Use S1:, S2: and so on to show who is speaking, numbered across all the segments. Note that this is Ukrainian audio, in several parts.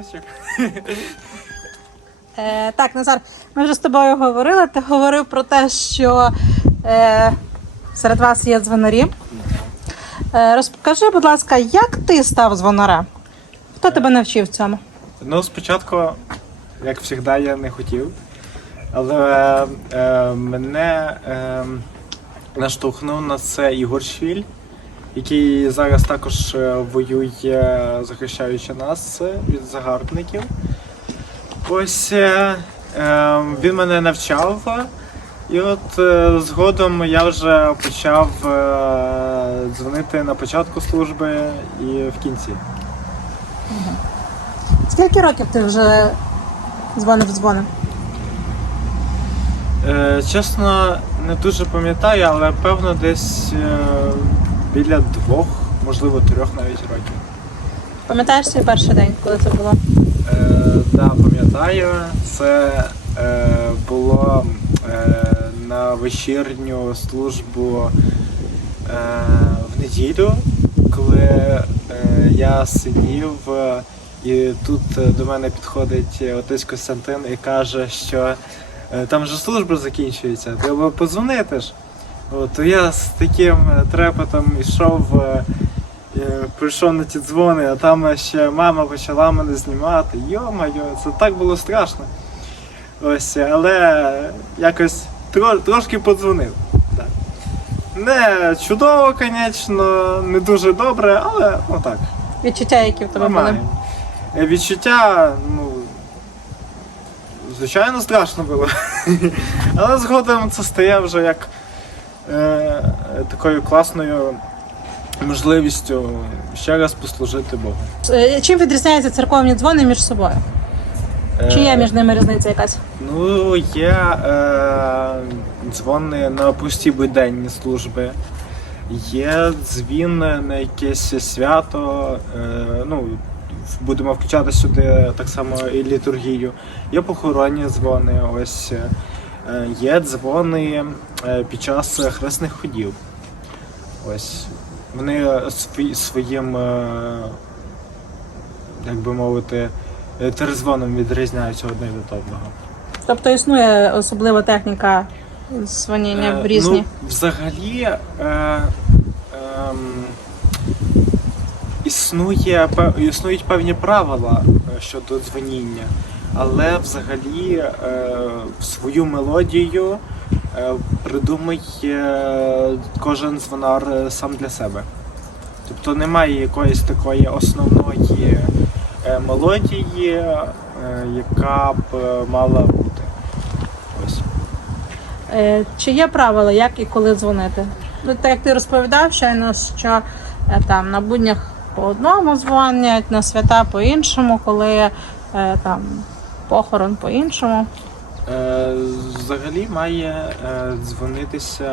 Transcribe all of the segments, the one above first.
S1: Навчив.
S2: Е, так, Назар, ми вже з тобою говорили. Ти говорив про те, що е, серед вас є дзвонарі. Е, розкажи, будь ласка, як ти став дзвонарем? Хто тебе навчив цьому?
S1: Ну, спочатку, як завжди, я не хотів. Але е, мене е, наштовхнув на це Ігор Швіль, який зараз також е, воює, захищаючи нас е, від загарбників. Ось е, він мене навчав. І от е, згодом я вже почав е, дзвонити на початку служби і в кінці.
S2: Скільки років ти вже дзвонив дзвони?
S1: Е, чесно, не дуже пам'ятаю, але певно десь біля двох, можливо, трьох навіть років.
S2: Пам'ятаєш свій перший день, коли це було?
S1: Е, да, пам'ятаю, це е, було е, на вечірню службу е, в неділю, коли е, я сидів, і тут до мене підходить отець Костянтин і каже, що е, там же служба закінчується, треба подзвонити ж. То я з таким е, трепетом йшов. е, Е, Прийшов на ті дзвони, а там ще мама почала мене знімати. Йо-моє, це так було страшно. Ось, але якось тро, трошки подзвонив. Так. Не чудово, звісно, не дуже добре, але ну так,
S2: Відчуття, які в тебе були?
S1: Відчуття, ну. Звичайно, страшно було. Але згодом це стає вже як такою класною можливістю ще раз послужити Богу.
S2: Е, Чим відрізняються церковні дзвони між собою? Чи є між ними різниця якась?
S1: Ну, є е, дзвони на пусті буденні служби, є дзвін на якесь свято. Е, ну, будемо включати сюди так само і літургію. Є похоронні дзвони, ось е, є дзвони е, під час хресних ходів. Ось. Вони своїм, е, як би мовити, е, трезвоном відрізняються одне від одного.
S2: Тобто існує особлива техніка дзвоніння в
S1: Е,
S2: різні.
S1: Ну, взагалі е, ем, існує, існують певні правила е, щодо дзвоніння, але взагалі е, свою мелодію е, придумує кожен дзвонар е, сам для себе. Тобто немає якоїсь такої основної мелодії, яка б мала бути. Ось.
S2: Чи є правила, як і коли дзвонити? Ну, так як ти розповідав, щойно, що там на буднях по одному дзвонять, на свята по іншому, коли там похорон по іншому.
S1: Е, Взагалі має е, дзвонитися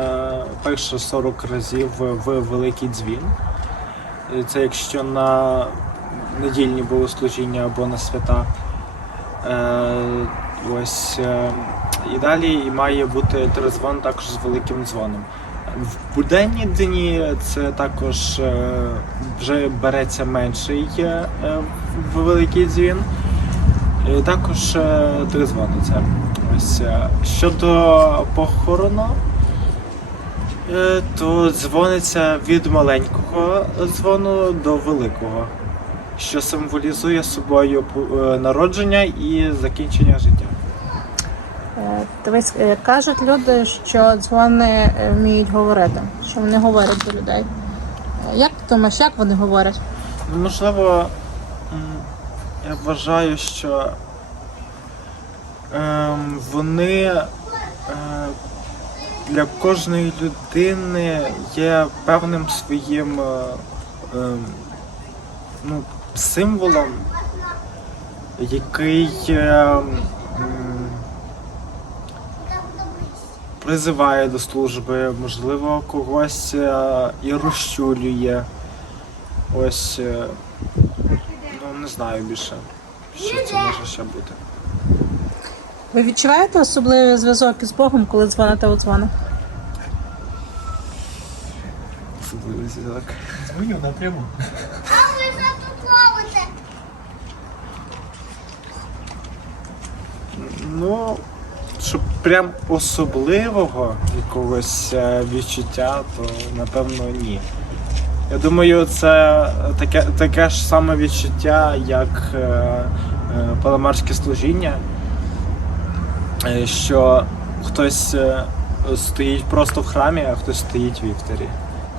S1: перше 40 разів в великий дзвін. Е, Це якщо на недільні богослужіння або на свята. Е, Ось. е, І далі має бути трезвон також з великим дзвоном. В буденні дні це також е, вже береться менший е, в великий дзвін. І також е, трезвониться. Ось е, щодо похорону, е, то дзвониться від маленького дзвону до великого, що символізує собою е, народження і закінчення життя.
S2: Е, Дивись, е, кажуть люди, що дзвони е, вміють говорити, що вони говорять до людей. Е, Як ти думаєш, як вони говорять?
S1: Можливо, я вважаю, що ем, вони е, для кожної людини є певним своїм е, ем, ну, символом, який е, призиває до служби, можливо, когось е, і розчулює. Ось не знаю більше, що це може ще бути.
S2: Ви відчуваєте особливий зв'язок із Богом, коли дзвоните у дзвоник?
S1: Особливий зв'язок.
S3: Дзвоню напряму.
S4: А ви затуповуєте?
S1: Ну, щоб прям особливого якогось е, відчуття, то напевно ні. Я думаю, це таке, таке ж саме відчуття, як е, е, паламарське служіння, е, що хтось е, стоїть просто в храмі, а хтось стоїть в вівторі.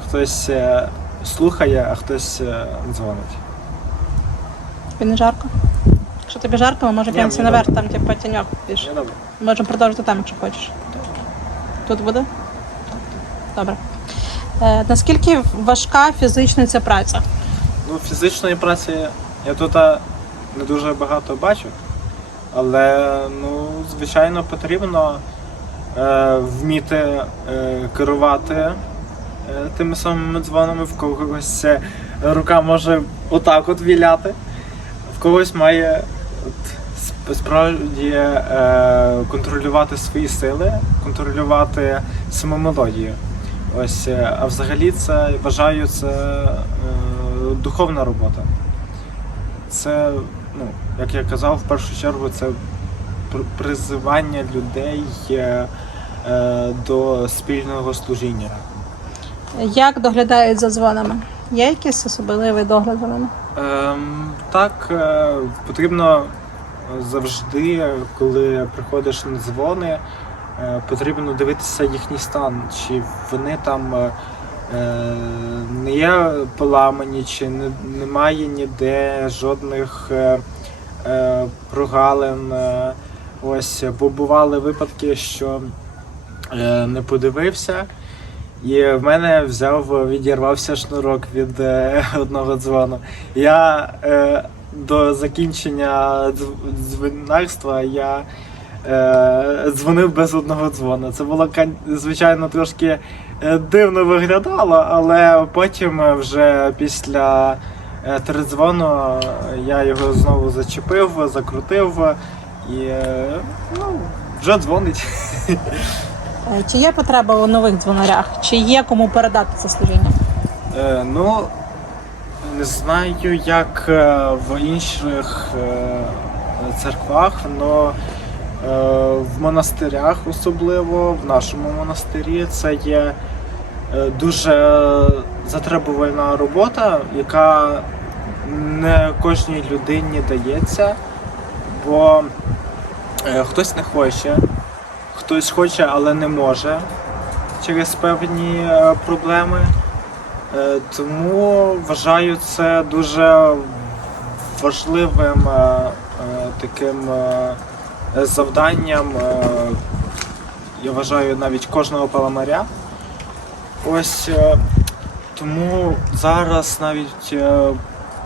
S1: Хтось е, слухає, а хтось е, дзвонить.
S2: Тобі не жарко? Якщо тобі жарко, ми можемо
S1: мені
S2: наверх, там типу тіньок більше. Можемо продовжити там, якщо хочеш. Тут буде? Добре. Е, наскільки важка фізична ця праця?
S1: Ну, фізичної праці я тут не дуже багато бачу, але ну, звичайно потрібно е, вміти е, керувати е, тими самими дзвонами, в когось рука може отак от віляти, в когось має от, справді е, контролювати свої сили, контролювати саму мелодію. Ось, е, а взагалі це вважаю це е, духовна робота. Це, ну, як я казав, в першу чергу це призивання людей е, е, до спільного служіння.
S2: Як доглядають за дзвонами? Є якийсь особливий догляд за ними?
S1: Ем, так, е, потрібно завжди, коли приходиш на дзвони, е, потрібно дивитися їхній стан, чи вони там е, е, не є поламані, чи немає ніде жодних е, е, прогалин. Е, ось, бо бували випадки, що е, не подивився. І в мене взяв, відірвався шнурок від е, одного дзвону. Я е, до закінчення дз- дзвінарства я е, дзвонив без одного дзвона. Це було звичайно трошки е, дивно виглядало, але потім е, вже після е, тредзвону я його знову зачепив, закрутив і е, ну, вже дзвонить.
S2: Е, Чи є потреба у нових дзвонарях? Чи є кому передати це служіння?
S1: Е, ну, не знаю, як е, в інших е, церквах, але в монастирях особливо, в нашому монастирі, це є е, дуже затребувальна робота, яка не кожній людині дається, бо е, хтось не хоче, хтось хоче, але не може через певні е, проблеми. Е, Тому вважаю це дуже важливим е, е, таким е, завданням. е, Я вважаю навіть кожного паламаря. Ось е, тому зараз навіть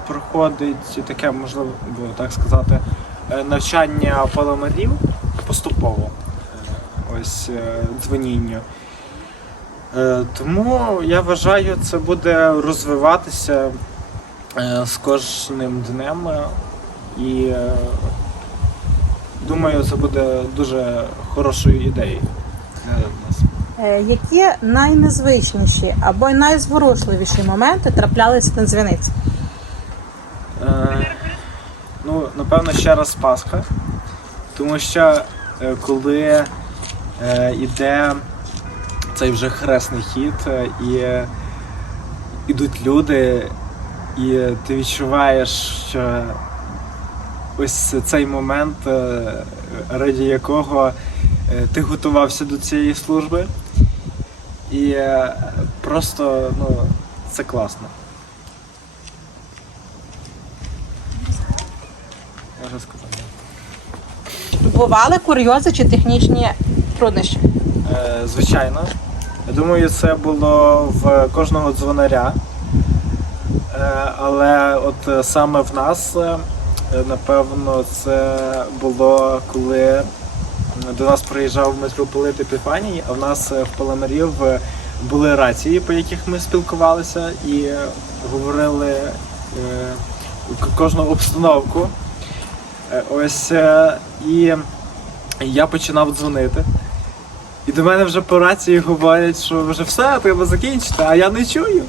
S1: проходить таке, можливо, так сказати, навчання паламарів поступово. Ось дзвонінню. Тому я вважаю, це буде розвиватися з кожним днем. І думаю, це буде дуже хорошою ідеєю для нас.
S2: Е, Які найнезвичніші або найзворушливіші моменти траплялися на дзвіниці?
S1: Е, Ну, напевно, ще раз Пасха. Тому що е, коли е, іде цей вже хресний хід, е, і е, ідуть люди, і ти відчуваєш, що ось цей момент, е, раді якого е, ти готувався до цієї служби. І е, просто ну, це класно. Я вже сказав.
S2: Бували курйози чи технічні труднощі?
S1: Е, звичайно. Я думаю, це було в кожного дзвонаря. Е, але от саме в нас, напевно, це було коли до нас приїжджав митрополит Епіфаній, а в нас е, в Паламарів е, були рації, по яких ми спілкувалися і е, говорили е, кожну обстановку. Е, Ось е, і я починав дзвонити. І до мене вже по рації говорять, що вже все, треба закінчити, а я не чую.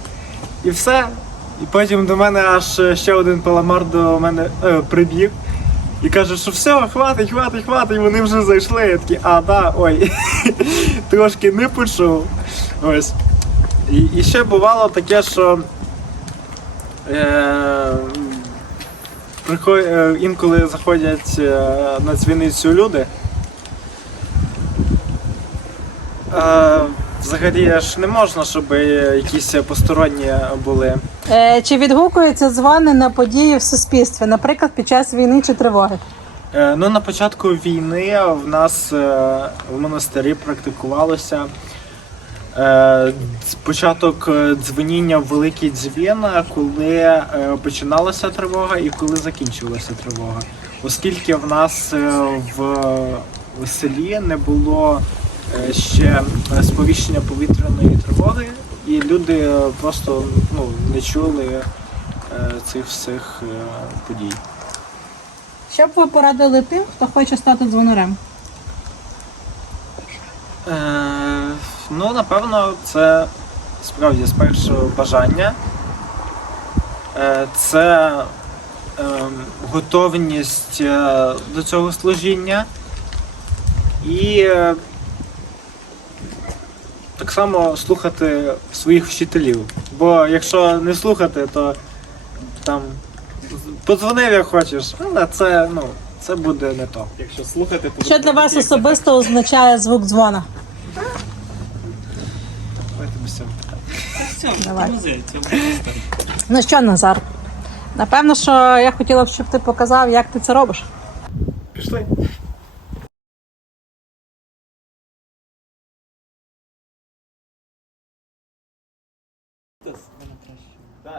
S1: І все. І потім до мене аж ще один паламар до мене е, прибіг І каже, що все, хватить, хватить, хватить, вони вже зайшли. Я такий, а, да, ой, трошки не почув. Ось. І, і ще бувало таке, що е, приход, е, інколи заходять е, на дзвіницю люди. Е, взагалі ж не можна, щоб якісь посторонні були.
S2: Е, чи відгукуються дзвони на події в суспільстві, наприклад, під час війни чи тривоги?
S1: Е, Ну, на початку війни в нас е, в монастирі практикувалося е, початок е, дзвоніння в великий дзвін, коли е, починалася тривога і коли закінчилася тривога. Оскільки в нас е, в, в селі не було ще сповіщення повітряної тривоги, і люди е, просто ну, не чули е, цих всіх е, подій.
S2: Що б ви порадили тим, хто хоче стати дзвонарем?
S1: Е, ну, напевно, це справді спершу бажання. Е, це е, готовність е, до цього служіння. І е, так само слухати своїх вчителів. Бо якщо не слухати, то там подзвонив як хочеш, але це, ну, це буде не то.
S3: Якщо слухати, то
S2: Що для вас особисто означає звук дзвона?
S1: Давайте без цього
S2: Давай. Ну що, Назар? Напевно, що я хотіла б, щоб ти показав, як ти це робиш.
S1: Пішли.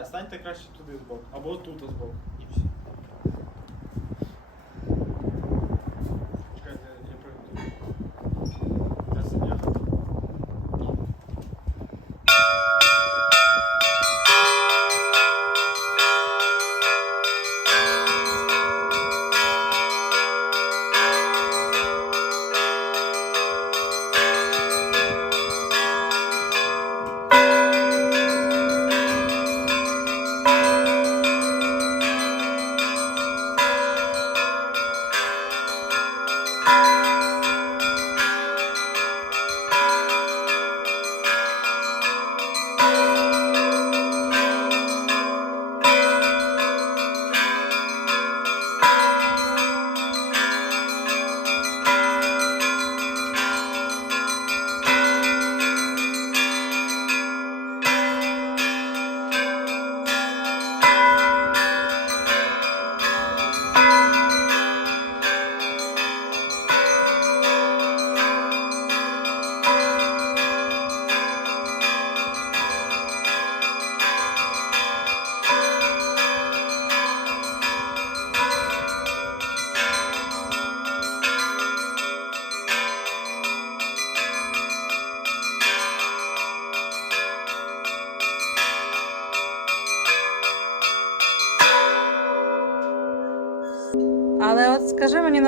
S1: Станьте краще туди збоку. Або тут збоку. І все.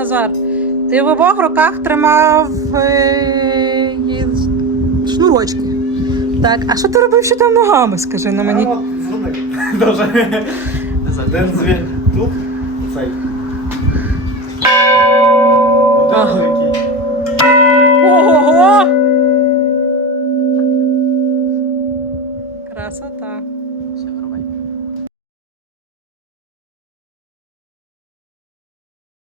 S2: Назар, ти в обох руках тримав е, шнурочки. Так, а що ти робив ще там ногами, скажи на мені?
S1: Один дзвін тут, цей.
S2: Ага.